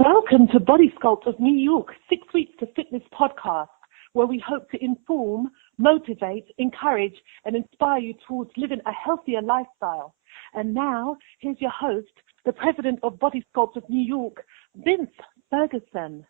Welcome to Body Sculpt of New York, 6 Weeks to Fitness podcast, where we hope to inform, motivate, encourage, and inspire you towards living a healthier lifestyle. And now, here's your host, the president of Body Sculpt of New York, Vince Ferguson.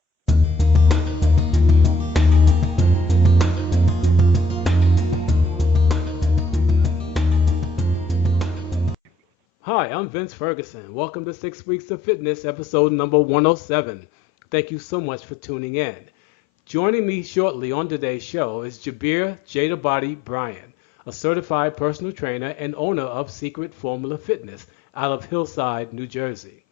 Hi, I'm Vince Ferguson. Welcome to 6 Weeks to Fitness, episode number 107. Thank you so much for tuning in. Joining me shortly on today's show is Jabir JayTheBody Bryan, a certified personal trainer and owner of Secret Formula Fitness out of Hillside, New Jersey.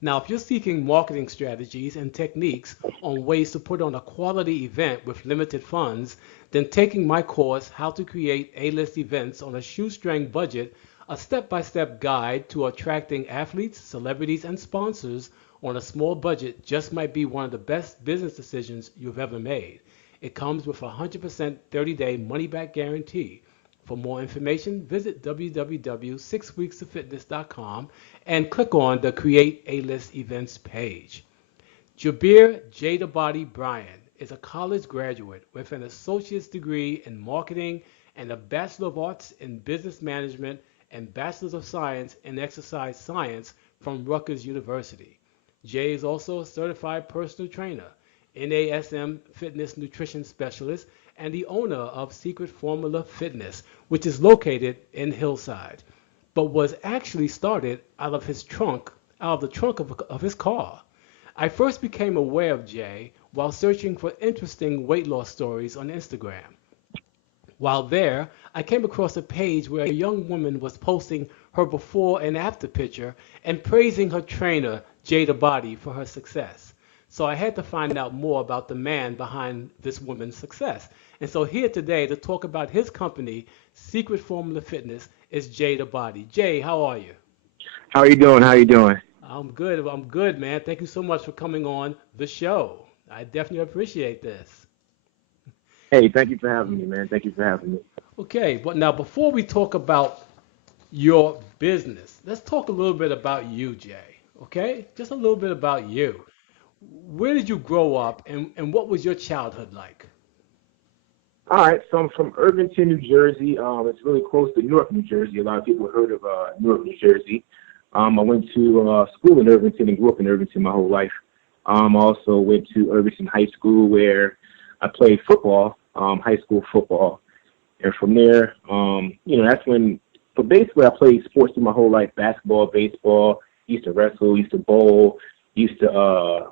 Now, if you're seeking marketing strategies and techniques on ways to put on a quality event with limited funds, then taking my course, How to Create A-List Events on a Shoestring Budget, a step-by-step guide to attracting athletes, celebrities, and sponsors on a small budget just might be one of the best business decisions you've ever made. It comes with a 100% 30-day money-back guarantee. For more information, visit www.6weekstofitness.com and click on the Create A-List Events page. Jabir JayTheBody Bryan is a college graduate with an associate's degree in marketing and a Bachelor of Arts in Business Management and Bachelor's of Science in Exercise Science from Rutgers University. Jay is also a certified personal trainer, NASM Fitness Nutrition Specialist, and the owner of Secret Formula Fitness, which is located in Hillside, but was actually started out of the trunk of his car. I first became aware of Jay while searching for interesting weight loss stories on Instagram. While there, I came across a page where a young woman was posting her before and after picture and praising her trainer, JayTheBody, for her success. So I had to find out more about the man behind this woman's success. And so here today to talk about his company, Secret Formula Fitness, is JayTheBody. Jay, how are you? How are you doing? I'm good, man. Thank you so much for coming on the show. I definitely appreciate this. Hey, thank you for having me, man. Thank you for having me. Okay, but now before we talk about your business, let's talk a little bit about you, Jay. Okay? Just a little bit about you. Where did you grow up and what was your childhood like? All right, so I'm from Irvington, New Jersey. It's really close to Newark, New Jersey. A lot of people have heard of Newark, New Jersey. I went to school in Irvington and grew up in Irvington my whole life. I also went to Irvington High School where I played football, high school football. And from there, that's when, but basically I played sports through my whole life, basketball, baseball, used to wrestle, used to bowl, used to,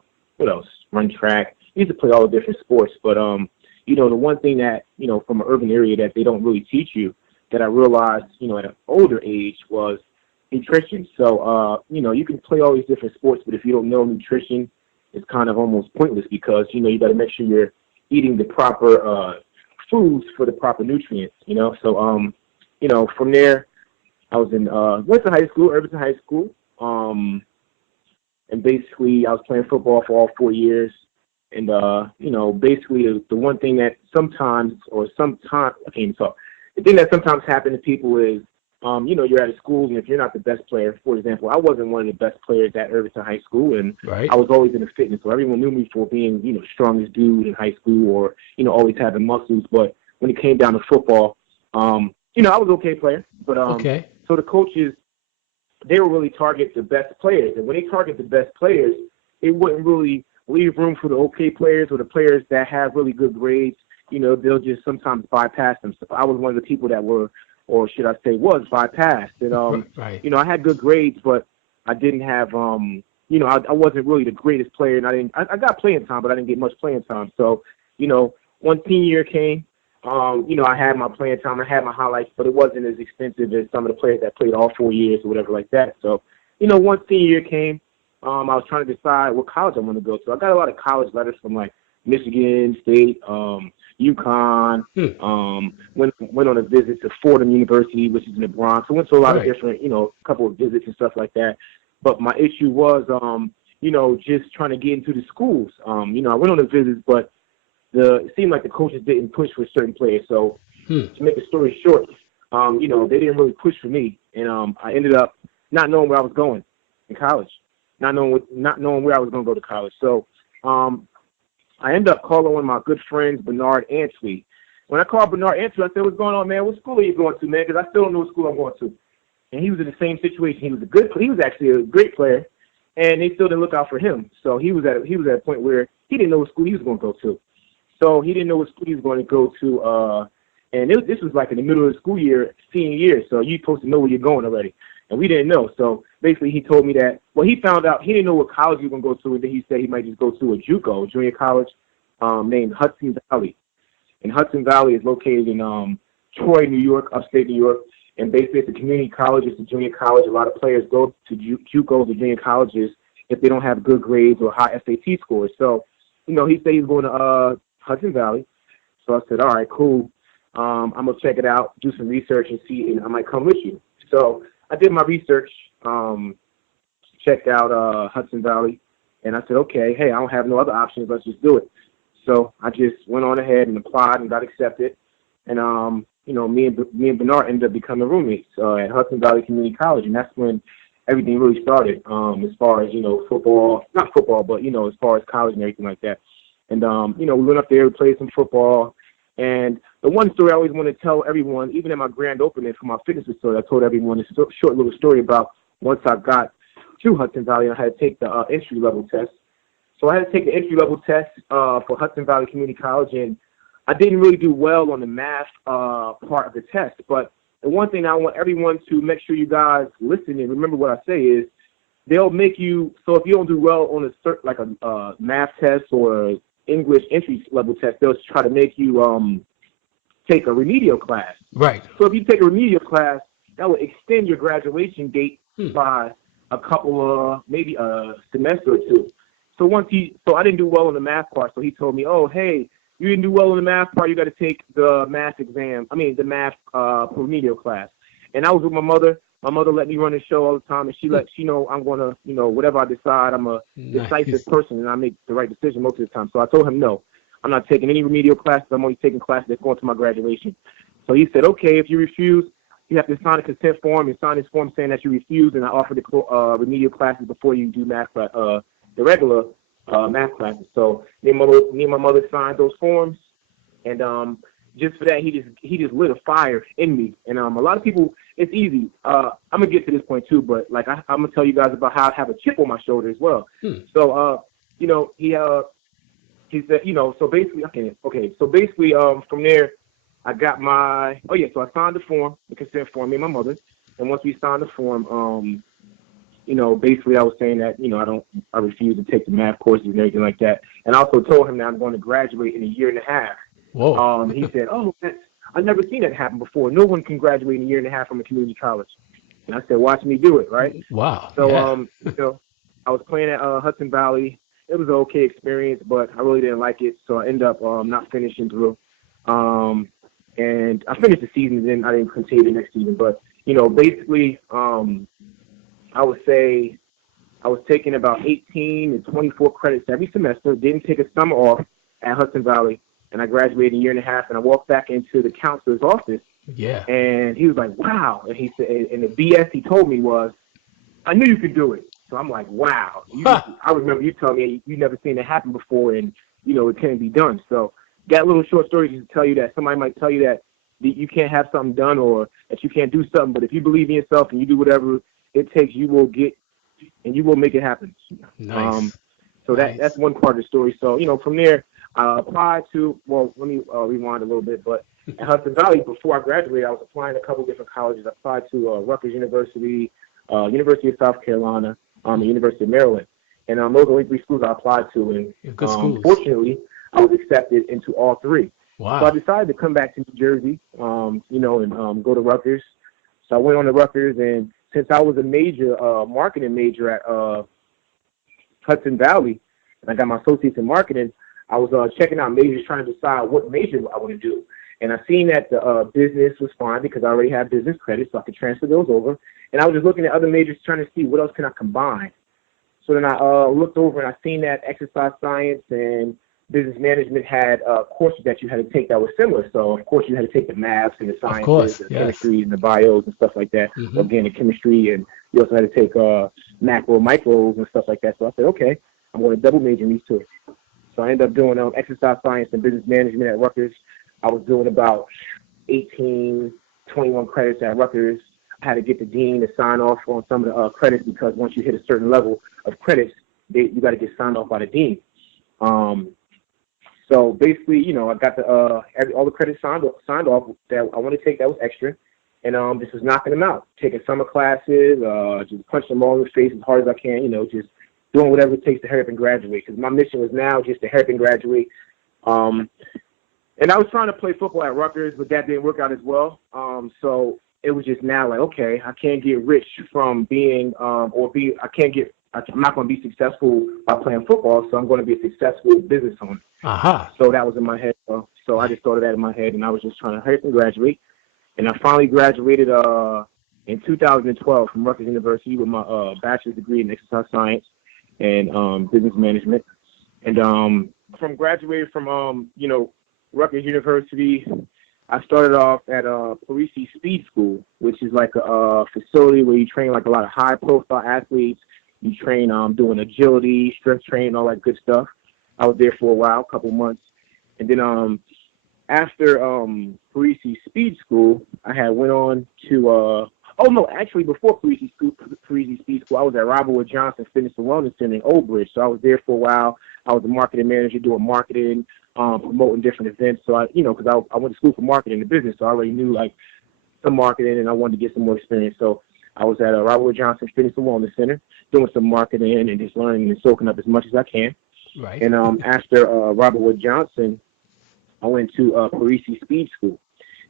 run track, used to play all the different sports. But, the one thing that, from an urban area that they don't really teach you that I realized, at an older age was nutrition. So, you can play all these different sports, but if you don't know nutrition, it's kind of almost pointless because, you got to make sure you're eating the proper foods for the proper nutrients, So, from there, I was went to high school, Irvington High School, and basically I was playing football for all 4 years. And, basically the one thing that the thing that sometimes happens to people is, you're at a school, and if you're not the best player, for example, I wasn't one of the best players at Irvington High School, and right. I was always in the fitness, so everyone knew me for being, strongest dude in high school or, always having muscles. But when it came down to football, I was an okay player. But okay. So the coaches, they would really target the best players, and when they target the best players, it wouldn't really leave room for the okay players or the players that have really good grades. They'll just sometimes bypass them. So I was one of the people that were, or should I say was bypassed. And, right. I had good grades, but I didn't have, I wasn't really the greatest player, and I got playing time, but I didn't get much playing time. So, one senior year came, I had my playing time, I had my highlights, but it wasn't as extensive as some of the players that played all 4 years or whatever like that. So, one senior year came, I was trying to decide what college I want to go to. I got a lot of college letters from like Michigan State, UConn, went on a visit to Fordham University, which is in the Bronx. I went to a lot of different, couple of visits and stuff like that. But my issue was, just trying to get into the schools. I went on the visits, but it seemed like the coaches didn't push for certain players. So to make a story short, they didn't really push for me. And I ended up not knowing where I was going in college. not knowing where I was going to go to college. So I ended up calling one of my good friends, Bernard Antley. When I called Bernard Antley, I said, "What's going on, man? What school are you going to, man? Because I still don't know what school I'm going to." And he was in the same situation. He was actually a great player, and they still didn't look out for him. So he was at a point where he didn't know what school he was going to go to. So he didn't know what school he was going to go to. And this was like in the middle of the school year, senior year. So you're supposed to know where you're going already. And we didn't know. So basically he told me that, well, he found out he didn't know what college he was going to go to. And then he said he might just go to a JUCO, junior college, named Hudson Valley. And Hudson Valley is located in Troy, New York, upstate New York. And basically it's a community college. It's a junior college. A lot of players go to JUCOs or junior colleges if they don't have good grades or high SAT scores. So, he said he was going to Hudson Valley. So I said, all right, cool. I'm going to check it out, do some research and see, and I might come with you. So I did my research, checked out Hudson Valley, and I said, okay, hey, I don't have no other options. Let's just do it. So I just went on ahead and applied and got accepted. And, me and Bernard ended up becoming roommates at Hudson Valley Community College, and that's when everything really started as far as, football, not football, but, as far as college and everything like that. And, we went up there, we played some football. And the one story I always want to tell everyone, even at my grand opening for my fitness facility, I told everyone a short little story about once I got to Hudson Valley, I had to take the entry-level test. So I had to take the entry-level test for Hudson Valley Community College, and I didn't really do well on the math part of the test. But the one thing I want everyone to make sure you guys listen and remember what I say is they'll make you, so if you don't do well on a math test or English entry-level test, they'll try to make you take a remedial class. Right. So if you take a remedial class, that will extend your graduation date by a couple of, maybe a semester or two. So I didn't do well on the math part, so he told me, oh, hey, you didn't do well in the math part, you got to take the math math remedial class. And I was with my mother. My mother let me run the show all the time, and she know I'm going to, whatever I decide, I'm a decisive person, and I make the right decision most of the time. So I told him, no, I'm not taking any remedial classes. I'm only taking classes that's going to my graduation. So he said, okay, if you refuse, you have to sign a consent form and sign this form saying that you refuse, and I offer the remedial classes before you do math, the regular math classes. So me and my mother signed those forms, and just for that, he just lit a fire in me. And a lot of people, it's easy. I'm gonna get to this point too, but I'm gonna tell you guys about how I have a chip on my shoulder as well. So he said, so basically, from there, I got so I signed the form, the consent form, me and my mother, and once we signed the form, basically I was saying that, I refuse to take the math courses and everything like that. And I also told him that I'm going to graduate in a year and a half. Whoa. He said, oh, I've never seen that happen before. No one can graduate in a year and a half from a community college. And I said, watch me do it, right? Wow. So, yeah. I was playing at Hudson Valley. It was an okay experience, but I really didn't like it. So I ended up not finishing through. And I finished the season, and then I didn't continue the next season. But, basically, I would say I was taking about 18 to 24 credits every semester, didn't take a summer off at Hudson Valley, and I graduated in a year and a half, and I walked back into the counselor's office. Yeah. And he was like, wow. And he said, and the BS he told me was, I knew you could do it. So I'm like, wow. I remember you telling me you never seen it happen before, and, it can't be done. So that little short story to tell you that somebody might tell you that you can't have something done or that you can't do something, but if you believe in yourself and you do whatever it takes, you will get, and you will make it happen. Nice. So that's one part of the story. So, from there, I applied to, let me rewind a little bit, but at Hudson Valley, before I graduated, I was applying to a couple different colleges. I applied to Rutgers University, University of South Carolina, and University of Maryland. And those are the only three schools I applied to. And good schools. Fortunately, I was accepted into all three. Wow. So I decided to come back to New Jersey, and go to Rutgers. So I went on to Rutgers, and since I was a marketing major at Hudson Valley, and I got my associates in marketing, I was checking out majors, trying to decide what major I want to do. And I seen that the business was fine because I already had business credits, so I could transfer those over. And I was just looking at other majors, trying to see what else can I combine. So then I looked over and I seen that exercise science and business management had courses that you had to take that were similar. So, of course, you had to take the maths and the Of course, sciences, the yes. chemistry and the bios and stuff like that, organic chemistry, and you also had to take macro, micros and stuff like that. So I said, okay, I'm going to double major in these two. So I ended up doing exercise science and business management at Rutgers. I was doing about 18, 21 credits at Rutgers. I had to get the dean to sign off on some of the credits because once you hit a certain level of credits, you got to get signed off by the dean. So basically, you know, I got all the credits signed off that I want to take that was extra, and this was knocking them out, taking summer classes, just punching them all in the face as hard as I can, you know, just doing whatever it takes to hurry up and graduate. Because my mission was now just to hurry up and graduate. And I was trying to play football at Rutgers, but that didn't work out as well. So it was just now like, okay, I can't get rich from being I'm not going to be successful by playing football, so I'm going to be a successful business owner. So that was in my head. So I just thought of that in my head, and I was just trying to hurry up and graduate. And I finally graduated in 2012 from Rutgers University with my bachelor's degree in exercise science and business management. And from graduating from, you know, Rutgers University, I started off at Parisi Speed School, which is like a facility where you train like a lot of high-profile athletes. You train doing agility, strength training, all that good stuff. I was there for a while, a couple months. And then after Parisi Speed School, I had went on to actually before Parisi Speed School, I was at Robert Wood Johnson Fitness and Wellness Center in Old Bridge. So I was there for a while. I was a marketing manager doing marketing, promoting different events. So because I went to school for marketing and business, so I already knew like some marketing, and I wanted to get some more experience. So I was at Robert Wood Johnson Fitness and Wellness Center doing some marketing and just learning and soaking up as much as I can. Right. And after Robert Wood Johnson, I went to Parisi Speed School.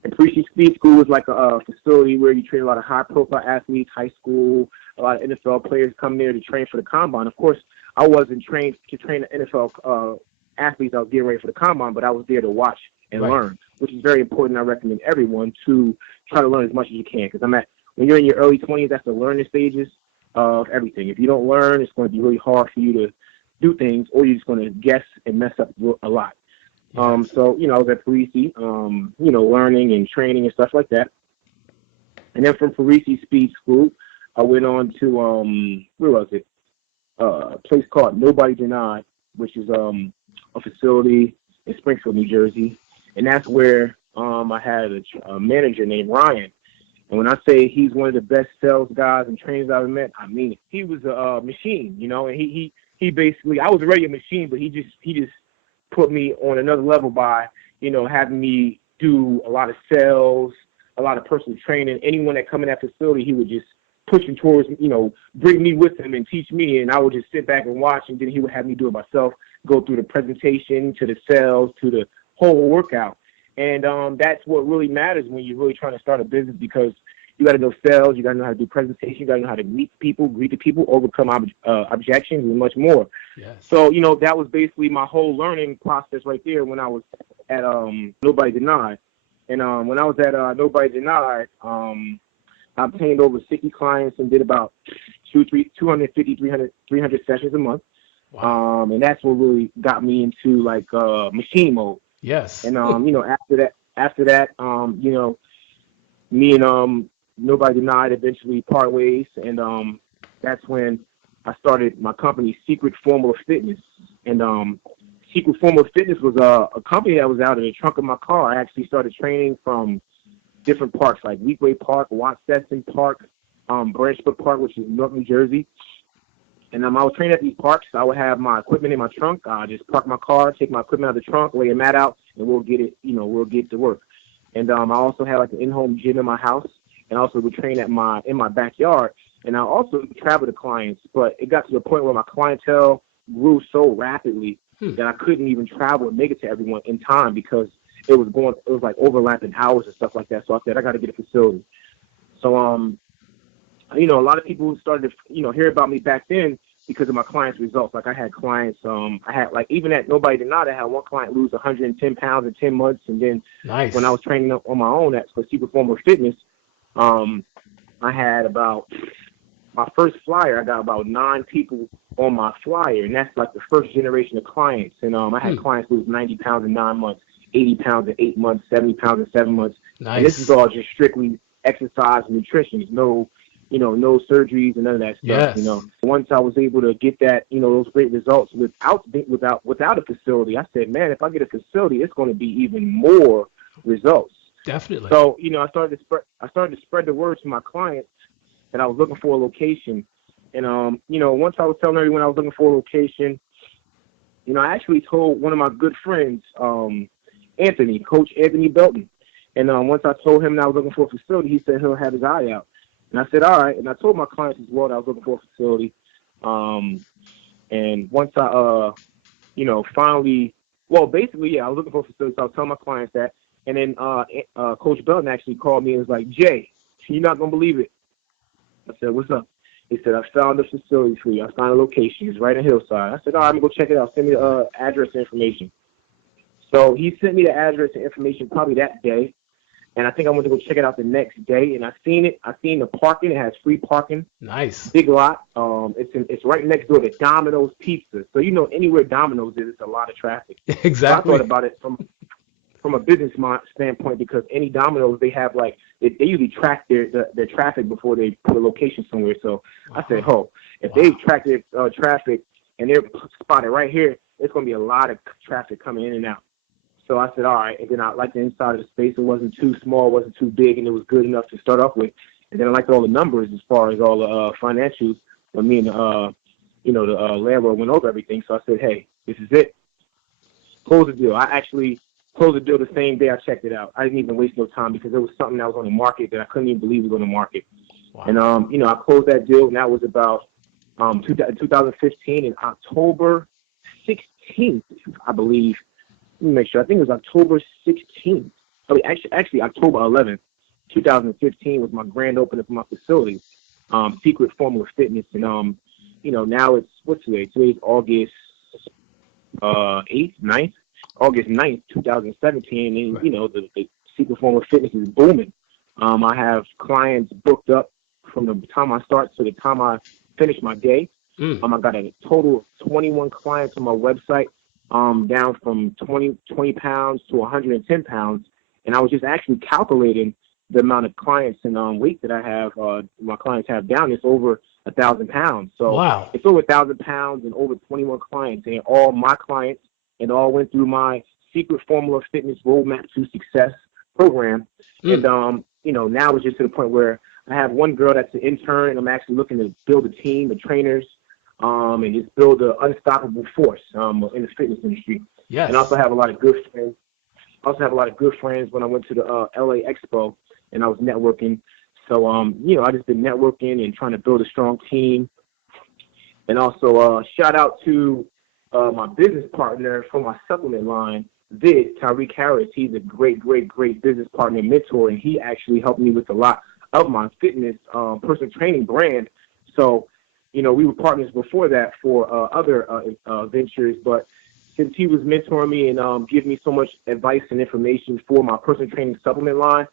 And Parisi Speed School was like a facility where you train a lot of high-profile athletes, high school, a lot of NFL players come there to train for the combine. Of course, I wasn't trained to train the NFL athletes that was getting ready for the combine, but I was there to watch and learn, which is very important. I recommend everyone to try to learn as much as you can, because when you're in your early 20s, that's the learning stages of everything. If you don't learn, it's going to be really hard for you to do things, or you're just going to guess and mess up a lot. Yes. So, you know, I was at Parisi, you know, learning and training and stuff like that. And then from Parisi Speed School, I went on to, where was it? A place called Nobody Denied, which is a facility in Springfield, New Jersey. And that's where I had a manager named Bryan. And when I say he's one of the best sales guys and trainers I've ever met, I mean it. He was a machine, you know, and he basically, I was already a machine, but he just put me on another level by, you know, having me do a lot of sales, a lot of personal training. Anyone that come in that facility, he would just push me towards, you know, bring me with him and teach me, and I would just sit back and watch, and then he would have me do it myself, go through the presentation to the sales to the whole workout. And that's what really matters when you're really trying to start a business, because you got to know sales, you got to know how to do presentation, you got to know how to greet the people, overcome objections, and much more. Yes. So, you know, that was basically my whole learning process right there when I was at Nobody Denied. And when I was at Nobody Denied, I obtained over 60 clients and did about 250, 300 sessions a month. Wow. And that's what really got me into like machine mode. Yes. And you know, after that, you know, me and Nobody Denied eventually part ways, and that's when I started my company, Secret Formula Fitness. And Secret Formula Fitness was a company that was out in the trunk of my car. I actually started training from different parks like Weequahic Park, Watson Park, Branchford Park, which is North New Jersey. And I was training at these parks. I would have my equipment in my trunk. I just park my car, take my equipment out of the trunk, lay a mat out, and we'll get to work. And I also had like an in-home gym in my house, and also would train in my backyard. And I also travel to clients, but it got to the point where my clientele grew so rapidly that I couldn't even travel and make it to everyone in time, because it was like overlapping hours and stuff like that. So I said, I got to get a facility. So, you know, a lot of people started to, you know, hear about me back then because of my clients' results. Like I had clients, I had like, even at Nobody Denied, I had one client lose 110 pounds in 10 months. And then when I was training up on my own at Secret Formula Fitness, I had about my first flyer, I got about 9 people on my flyer, and that's like the first generation of clients. And I had clients lose 90 pounds in 9 months, 80 pounds in 8 months, 70 pounds in 7 months. Nice. And this is all just strictly exercise and nutrition. There's no, no surgeries and none of that stuff. Yes. Once I was able to get that, those great results without a facility, I said, man, if I get a facility, it's going to be even more results. Definitely. So, I started to spread the word to my clients that I was looking for a location. And, once I was telling everyone I was looking for a location, I actually told one of my good friends, Coach Anthony Belton. And once I told him that I was looking for a facility, he said he'll have his eye out. And I said, all right. And I told my clients as well that I was looking for a facility. And once I, finally, basically, I was looking for a facility. So I was telling my clients that. And then Coach Belton actually called me and was like, Jay, you're not going to believe it. I said, what's up? He said, I found a facility for you. I found a location. It's right in Hillside. I said, all right, I'm going to go check it out. Send me the address and information. So he sent me the address and information probably that day. And I think I went to go check it out the next day. And I seen it. I seen the parking. It has free parking. Nice. Big lot. It's right next door to Domino's Pizza. So, anywhere Domino's is, it's a lot of traffic. Exactly. So I thought about it from a business standpoint, because any Domino's, they have they usually track their traffic before they put a location somewhere. So I said, if they track their traffic and they're spotted right here, it's going to be a lot of traffic coming in and out. So I said, all right. And then I liked the inside of the space. It wasn't too small, wasn't too big, and it was good enough to start off with. And then I liked all the numbers as far as all the financials. When me and the landlord went over everything. So I said, hey, this is it. Close the deal. I actually closed the deal the same day I checked it out. I didn't even waste no time because it was something that was on the market that I couldn't even believe was on the market. Wow. And, I closed that deal, and that was about 2015 in October 16th, I believe. Let me make sure. I think it was October 16th. I mean, actually October 11th, 2015 was my grand opening for my facility, Secret Formula Fitness. And, now it's, what's today? Today's August 8th, 9th? August 9th, 2017, and, the Secret Formula Fitness is booming. I have clients booked up from the time I start to the time I finish my day. I got a total of 21 clients on my website, down from 20 pounds to 110 pounds. And I was just actually calculating the amount of clients and weight that I have, my clients have down. It's over 1,000 pounds. So wow. It's over 1,000 pounds and over 21 clients, and all my clients, and all went through my Secret Formula Fitness Roadmap to Success program. And, now it's just to the point where I have one girl that's an intern, and I'm actually looking to build a team of trainers, and just build an unstoppable force in the fitness industry. Yes. And I also have a lot of good friends. When I went to the LA Expo, and I was networking. So, I just been networking and trying to build a strong team. And also, shout out to my business partner for my supplement line, Tyreek Harris. He's a great business partner and mentor, and he actually helped me with a lot of my fitness personal training brand. So, we were partners before that for other ventures, but since he was mentoring me and giving me so much advice and information for my personal training my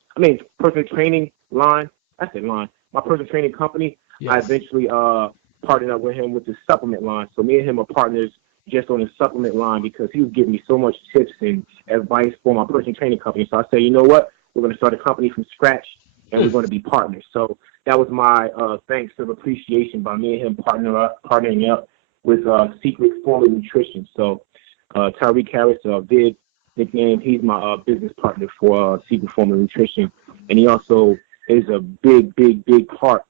personal training company, yes. I eventually partnered up with him with the supplement line. So me and him are partners just on the supplement line because he was giving me so much tips and advice for my personal training company. So I said, you know what? We're going to start a company from scratch, and we're going to be partners. So that was my thanks of appreciation by me and him partnering up with Secret Formula Nutrition. So Tyreek Harris, Vid, nickname, he's my business partner for Secret Formula Nutrition. And he also is a big part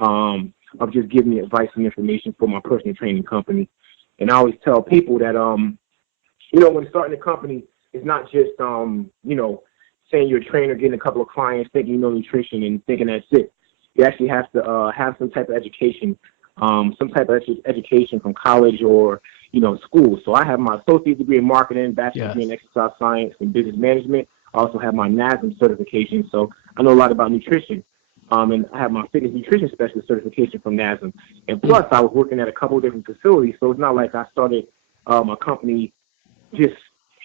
of just giving me advice and information for my personal training company. And I always tell people that, when starting a company, it's not just, saying you're a trainer, getting a couple of clients, thinking you know nutrition and thinking that's it. You actually have to have some type of education, from college or, school. So I have my associate degree in marketing, bachelor's degree in exercise science and business management. I also have my NASM certification. So I know a lot about nutrition. And I have my fitness nutrition specialist certification from NASM. And plus, I was working at a couple of different facilities. So it's not like I started a company just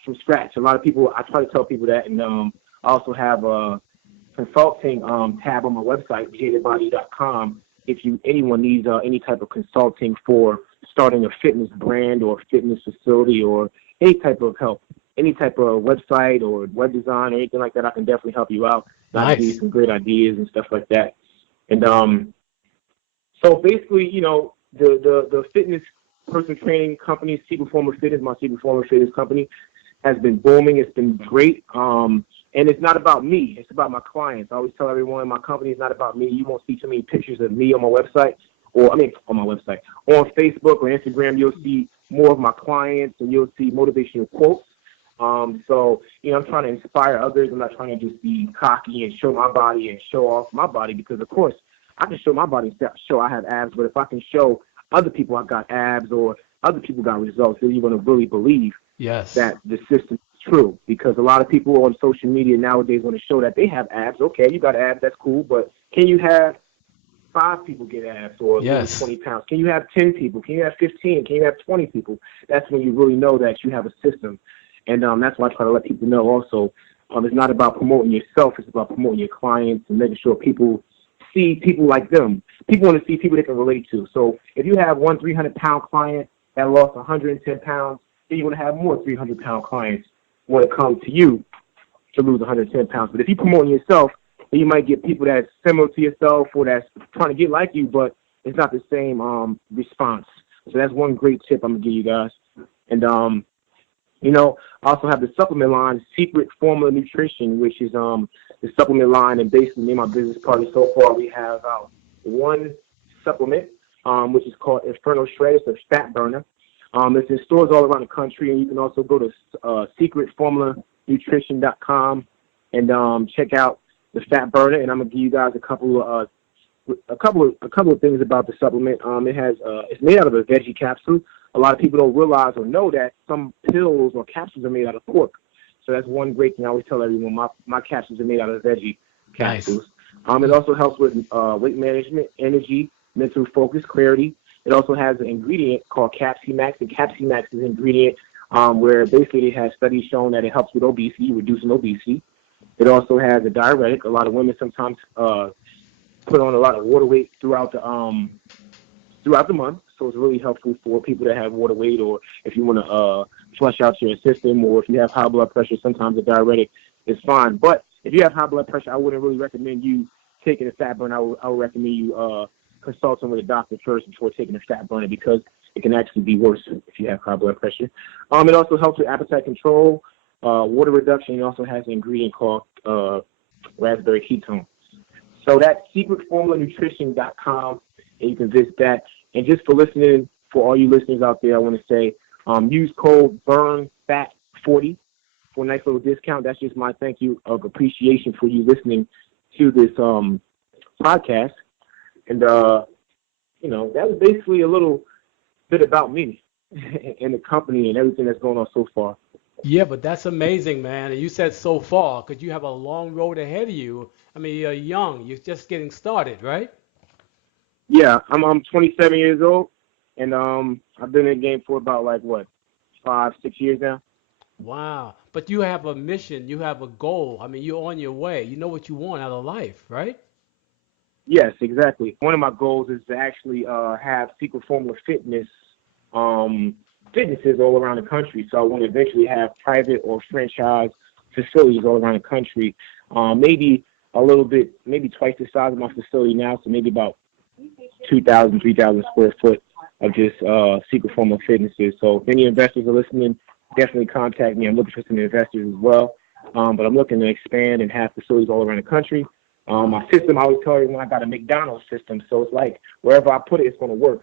from scratch. A lot of people, I try to tell people that. And I also have a consulting tab on my website, JayTheBody.com. if anyone needs any type of consulting for starting a fitness brand or fitness facility or any type of help, any type of website or web design or anything like that, I can definitely help you out. Nice. I can give you some great ideas and stuff like that. And so basically, the fitness personal training company, Secret Form of Fitness, my Secret Form of Fitness company, has been booming. It's been great. And it's not about me. It's about my clients. I always tell everyone my company is not about me. You won't see too many pictures of me on my website, on my website. On Facebook or Instagram, you'll see more of my clients, and you'll see motivational quotes. So, I'm trying to inspire others. I'm not trying to just be cocky and show my body and show off my body because, of course, I can show my body and show I have abs, but if I can show other people I got abs or other people got results, then you're going to really believe that the system is true. Because a lot of people on social media nowadays want to show that they have abs. Okay, you got abs, that's cool, but can you have 5 people get abs or lose 20 pounds? Can you have 10 people? Can you have 15? Can you have 20 people? That's when you really know that you have a system. And that's why I try to let people know also, it's not about promoting yourself, it's about promoting your clients and making sure people see people like them. People want to see people they can relate to. So if you have one 300-pound client that lost 110 pounds, then you're going to have more 300-pound clients when it comes to you to lose 110 pounds. But if you're promoting yourself, then you might get people that's similar to yourself or that's trying to get like you, but it's not the same response. So that's one great tip I'm going to give you guys. And, I also have the supplement line, Secret Formula Nutrition, which is the supplement line. And basically, me and my business partner, so far, we have one supplement, which is called Inferno Shred. It's a fat burner. It's in stores all around the country, and you can also go to secretformulanutrition.com and check out the fat burner. And I'm gonna give you guys a couple of things about the supplement. It's made out of a veggie capsule. A lot of people don't realize or know that some pills or capsules are made out of pork. So that's one great thing I always tell everyone. My capsules are made out of veggie capsules. Nice. It also helps with weight management, energy, mental focus, clarity. It also has an ingredient called CapsiMax, and CapsiMax is an ingredient where basically it has studies showing that it helps with obesity, reducing obesity. It also has a diuretic. A lot of women sometimes put on a lot of water weight throughout the month. So it's really helpful for people that have water weight, or if you want to flush out your system, or if you have high blood pressure, sometimes a diuretic is fine. But if you have high blood pressure, I wouldn't really recommend you taking a fat burner. I would recommend you consulting with a doctor first before taking a fat burner, because it can actually be worse if you have high blood pressure. It also helps with appetite control, water reduction. It also has an ingredient called raspberry ketone. So that's secretformulanutrition.com, and you can visit that. And just for all you listeners out there, I want to say, use code BURNFAT40 for a nice little discount. That's just my thank you of appreciation for you listening to this podcast. And, that was basically a little bit about me and the company and everything that's going on so far. Yeah, but that's amazing, man. And you said so far, because you have a long road ahead of you. I mean, you're young. You're just getting started, right? Yeah, I'm 27 years old, and I've been in the game for about 5-6 years now. Wow. But you have a mission. You have a goal. I mean, you're on your way. You know what you want out of life, right? Yes, exactly. One of my goals is to actually have Secret Formula Fitness fitnesses all around the country. So I want to eventually have private or franchise facilities all around the country. Maybe a little bit, maybe twice the size of my facility now, so maybe about 2,000, 3,000 square foot of just Secret Formula Fitnesses. So if any investors are listening, definitely contact me. I'm looking for some investors as well. But I'm looking to expand and have facilities all around the country. My system, I always tell everyone, I got a McDonald's system. So it's like wherever I put it, it's going to work.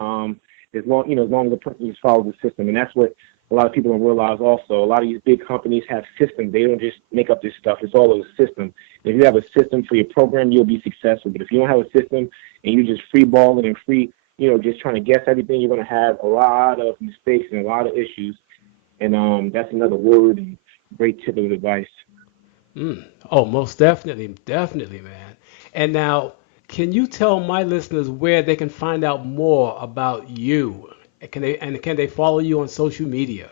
As long as the person just follows the system. And that's what a lot of people don't realize also. A lot of these big companies have systems. They don't just make up this stuff. It's all a system. If you have a system for your program, you'll be successful. But if you don't have a system and you're just free balling and just trying to guess everything, you're going to have a lot of mistakes and a lot of issues. And that's another word and great tip of advice. Oh, most definitely. Definitely, man. And now, can you tell my listeners where they can find out more about you? Can they follow you on social media?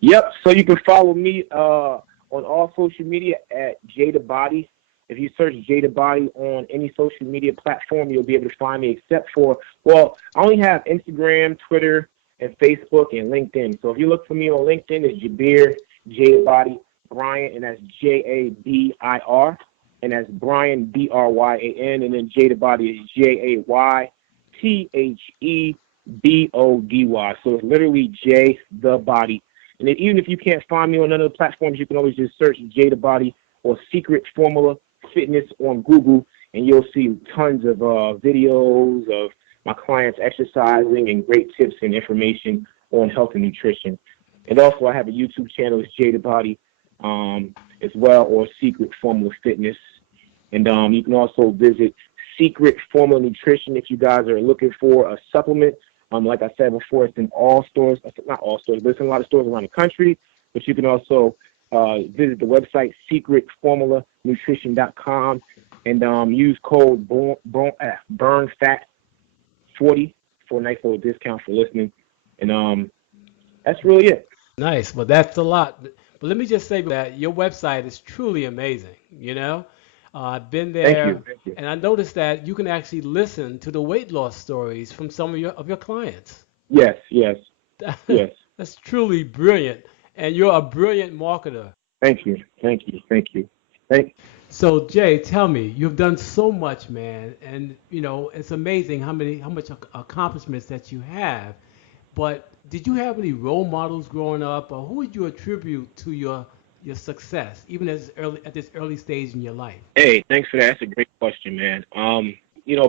Yep. So you can follow me on all social media at JayTheBody. If you search JayTheBody on any social media platform, you'll be able to find me except for, well, I only have Instagram, Twitter, and Facebook, and LinkedIn. So if you look for me on LinkedIn, it's Jabir, JayTheBody, Bryan, and that's Jabir, and that's Bryan, Bryan, and then JayTheBody is JayTheBody. So it's literally JayTheBody. And then even if you can't find me on none of the platforms, you can always just search JayTheBody or Secret Formula Fitness on Google, and you'll see tons of videos of my clients exercising and great tips and information on health and nutrition. And also I have a YouTube channel, it's JayTheBody as well, or Secret Formula Fitness. And you can also visit Secret Formula Nutrition if you guys are looking for a supplement. Like I said before, it's in all stores, not all stores, but it's in a lot of stores around the country. But you can also visit the website secretformulanutrition.com and use code BURNFAT40 for a nice little discount for listening. And that's really it. Nice. Well, that's a lot. But let me just say that your website is truly amazing. You know, I've been there, Thank you. and I noticed that you can actually listen to the weight loss stories from some of your clients. Yes. That's truly brilliant, and you're a brilliant marketer. Thank you. So Jay, tell me, you've done so much, man, and you know it's amazing how much accomplishments that you have. But did you have any role models growing up, or who would you attribute to your success, even at this early stage in your life? Hey, thanks for that. That's a great question, man.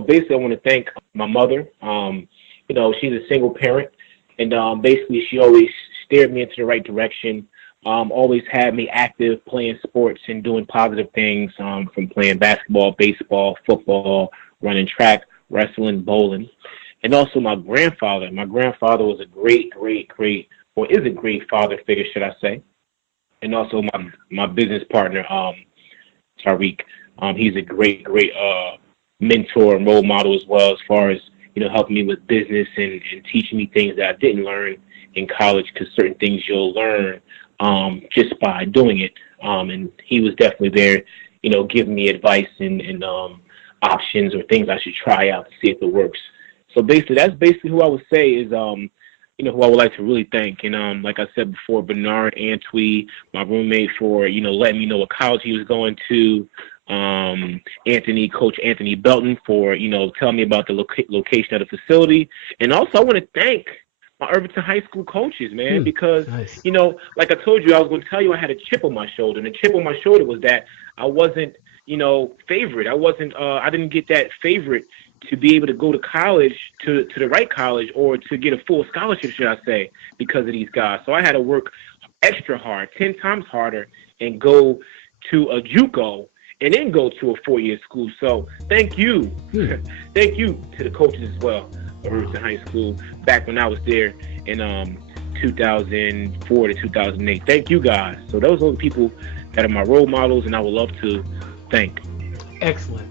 Basically I want to thank my mother. She's a single parent, and basically she always steered me into the right direction. Always had me active, playing sports and doing positive things, from playing basketball, baseball, football, running track, wrestling, bowling. And also my grandfather. My grandfather was a great father figure, should I say. And also my business partner, Tariq. He's a great mentor and role model as well, as far as, helping me with business and teaching me things that I didn't learn in college, because certain things you'll learn just by doing it. And he was definitely there, giving me advice and options or things I should try out to see if it works. So that's who I would say is, who I would like to really thank. And like I said before, Bernard Antwi, my roommate, for, letting me know what college he was going to. Coach Anthony Belton, for, telling me about the location of the facility. And also I want to thank my Irvington High School coaches, man, because, nice. Like I told you, I was going to tell you I had a chip on my shoulder. And the chip on my shoulder was that I wasn't, favorite. I didn't get that favorite to be able to go to college, to the right college, or to get a full scholarship, should I say, because of these guys. So I had to work extra hard, 10 times harder, and go to a JUCO and then go to a 4-year school. So thank you. Thank you to the coaches as well at Rutgers High School back when I was there in 2004 to 2008. Thank you guys. So those are the people that are my role models, and I would love to thank. Excellent.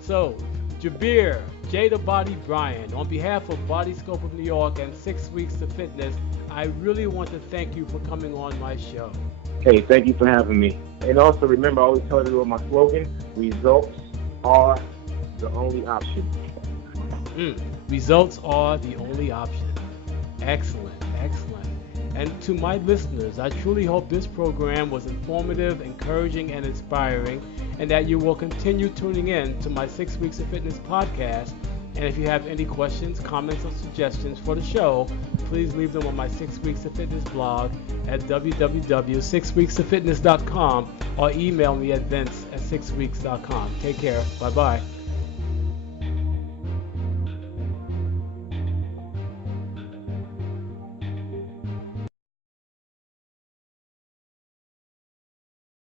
So Jabir, JayTheBody Bryan, on behalf of Body Scope of New York and 6 Weeks to Fitness, I really want to thank you for coming on my show. Hey, thank you for having me. And also remember, I always tell everyone my slogan: results are the only option. Results are the only option. Excellent. And to my listeners, I truly hope this program was informative, encouraging, and inspiring, and that you will continue tuning in to my 6 Weeks of Fitness podcast. And if you have any questions, comments, or suggestions for the show, please leave them on my 6 Weeks of Fitness blog at www.6weekstofitness.com or email me at vince@6weeks.com. Take care. Bye-bye.